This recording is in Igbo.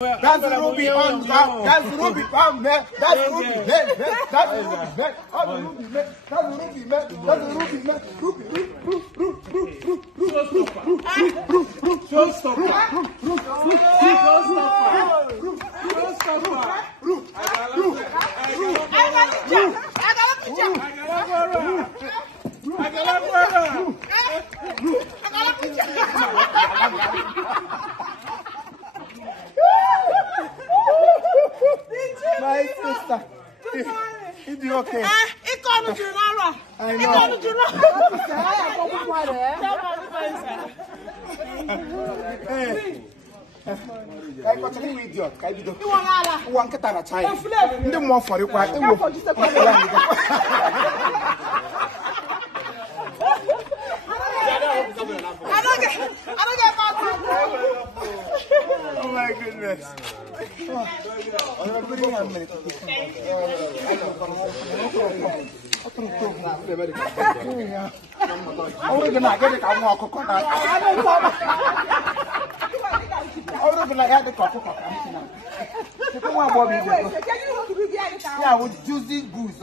That's Rubbyyy on now. That's Rubbyyy on man. That's Rubbyyy man. That's Rubbyyy man. That's Rubbyyy man. That's Rubbyyy man. That's Rubbyyy man. My sister. Is you okay? It called you tomorrow. I know. I got to be idiot. I do. One cat at a time. The more for it, I don't get oh my goodness. Yeah, with juicy goose.